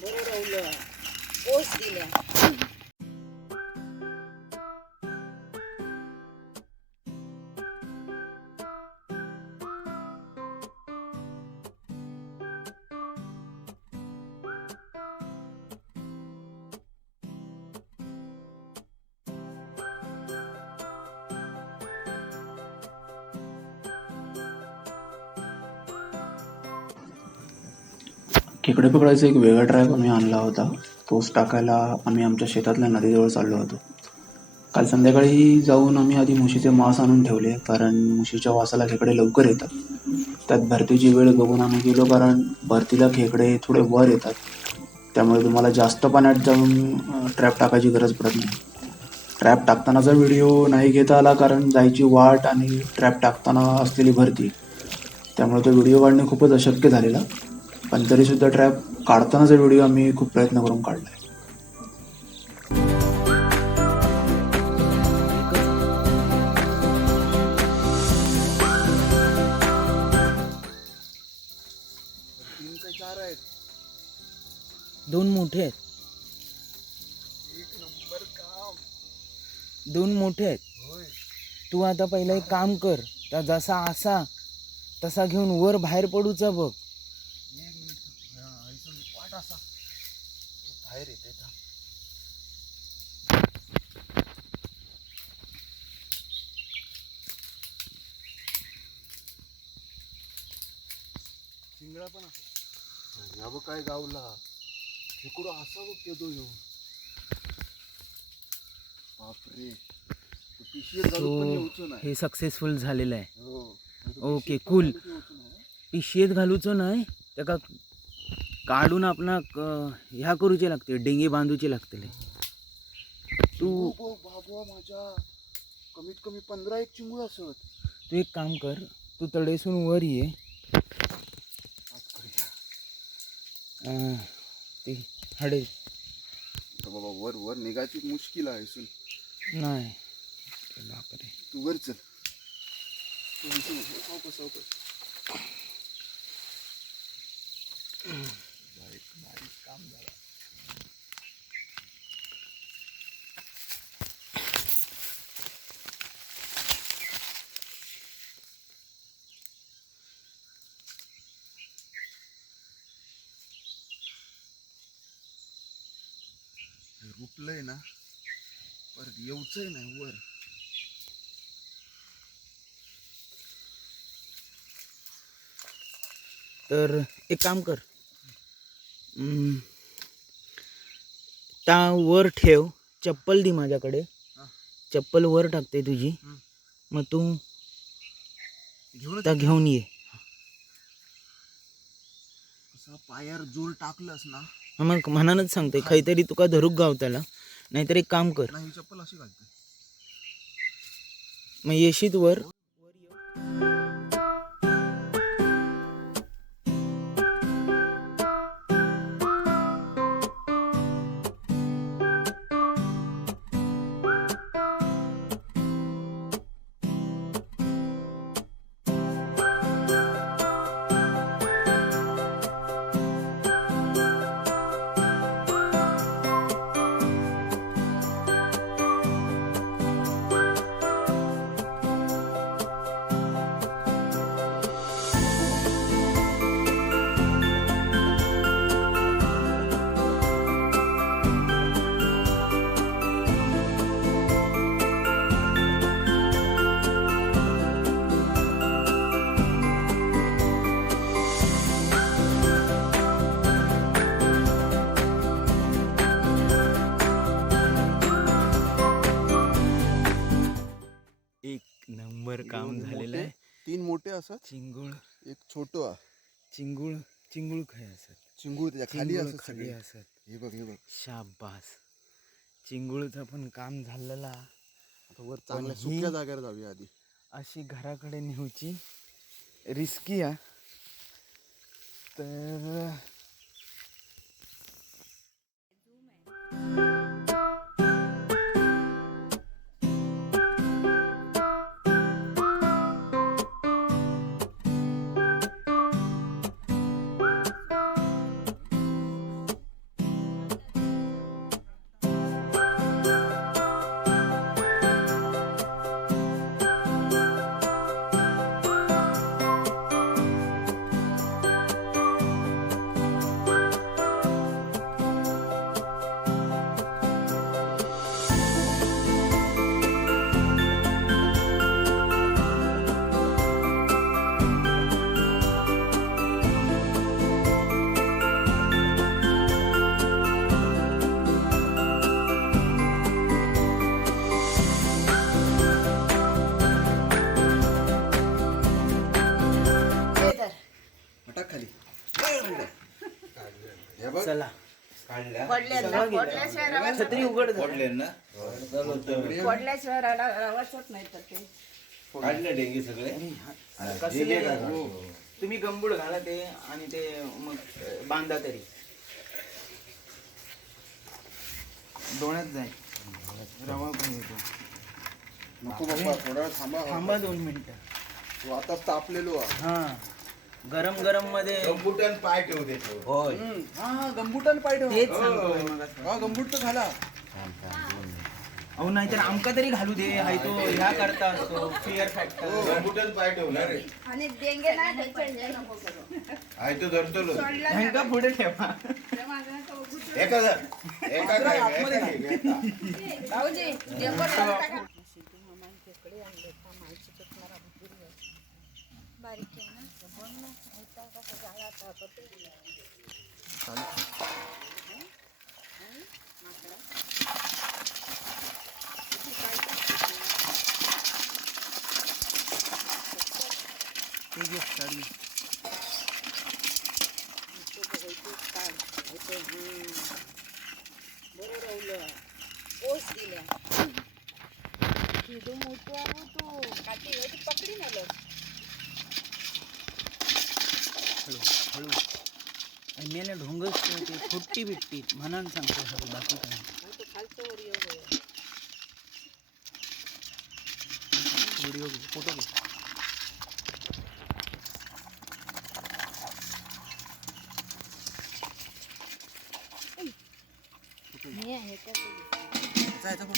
बरं राहिलं ओस दिल्या. खेकडे पकडायचा एक वेगळा ट्रॅप आम्ही आणला होता. तोच टाकायला आम्ही आमच्या शेतातल्या नदीजवळ चाललो होतो. काल संध्याकाळी जाऊन आम्ही आधी म्हशीचे मांस आणून ठेवले, कारण म्हशीच्या वासाला खेकडे लवकर येतात. त्यात भरतीची वेळ बघून आम्ही गेलो, कारण भरतीला खेकडे थोडे वर येतात. त्यामुळे तुम्हाला जास्त पाण्यात जाऊन ट्रॅप टाकायची गरज पडत नाही. ट्रॅप टाकतानाचा व्हिडिओ नाही घेता आला, कारण जायची वाट आणि ट्रॅप टाकताना असलेली भरती, त्यामुळे तो व्हिडिओ काढणे खूपच अशक्य झालेला. पण तरीसुद्धा ट्रॅप काढतानाचा व्हिडिओ आम्ही खूप प्रयत्न करून काढला. दोन मोठे आहेत. दोन मोठे आहेत. तू आता पहिला एक काम कर, त्या जसा असा तसा घेऊन वर बाहेर पडूचा बघ. बाहेर येते चिंगळा पण असं या बघ काय गावला खेकडो असा बघ येतो ह्यो. बापरे पिशवीत घालून पण येऊचो नाही. हे सक्सेसफुल झालेलं आहे. हो ओके कूल. पिशवीत घालूचो नाही, त्याका काढून आपणा ह्या करूचे लागते, डेंगे बांधूचे लागतले. तू बाबा माझ्या कमीत कमी 15 एक चिंगूळ असत. तू एक काम कर, तू तडेसून वर ये. ते हाडे बाबा वर वर निघायची मुश्किल आहे इथून. नाही. बापरे तू वर चल. सावकाश सावकाश. बारीक काम झालं. रुपलंय ना परत येऊचंय नाही वर. तर एक काम कर, त्या वर ठेव, चप्पल दी माझ्याकडे. चप्पल वर टाकते तुझी, मग तू त्या घेऊन ये. पायावर जोर टाकलंस ना मग म्हणानच सांगते, काहीतरी तुका धरूक गाव त्याला. नाहीतर एक काम कर, नाही चप्पल अशी घालते. मग येशीत वर. नंबर काम झालेलं आहे. 3 मोठे असत, चिंगूळ एक छोटं. चिंगूळ चिंगूळ खाय असत. चिंगूळ त्याच्या खाली असत खाली सगळे. असत. हे बघ हे बघ. शाबास. चिंगूळचं पण काम झालेला. आता वर चांगल्या सुक्या जागेवर जाऊया आधी. अशी घराकडे नेऊची रिस्की आहे. तर टाक खाली. हे बघ चला पडल्याशिवाय छत्री उघड झाली. पडल्याशिवाय राहावंच नाही तर ते काढले डेंगे सगळे कसले तुम्ही गंबूड घाला ते आणि ते मग बांधा तरी डोळ्यात जाईल. रवा पण येतो. नको बाप्पा थोडा वेळ थांबा. थांबा 2 मिनिटं. तू आताच तापलेलो आहे. हा गरम गरम मध्ये कम्प्युटर पाय ठेवू देतो. होय हा गंबूटन पाय ठेव. तेच सांगतोय मग. हा गंबूट तर घाला. अहो नाहीतर आमका तरी घालू दे. हाय तो ह्या करता असतो फिअर फॅक्टर. कम्प्युटर पाय ठेवणार रे. आणि देंगे नाही त्याच्या नको करू. आहे तो धरतो लो. ह्यांका पुढे ठेवा. एका धर. एका काय आतमध्ये घाल. भाऊजी डेंगर टाका. बारीक आहे ना बघ ना होता कसा झाला आता बरं राहिलं ओस दिल्या किडू मोठं आहे तू काठी होती पकडी नाही हळू अन्याला ढोंगच ते फुट्टी बिट्टी म्हणान सांगतो हळू बाकी काय खालचं वर येऊ व्हिडिओ घे फोटो घे. मी आहे का जायचं बघ.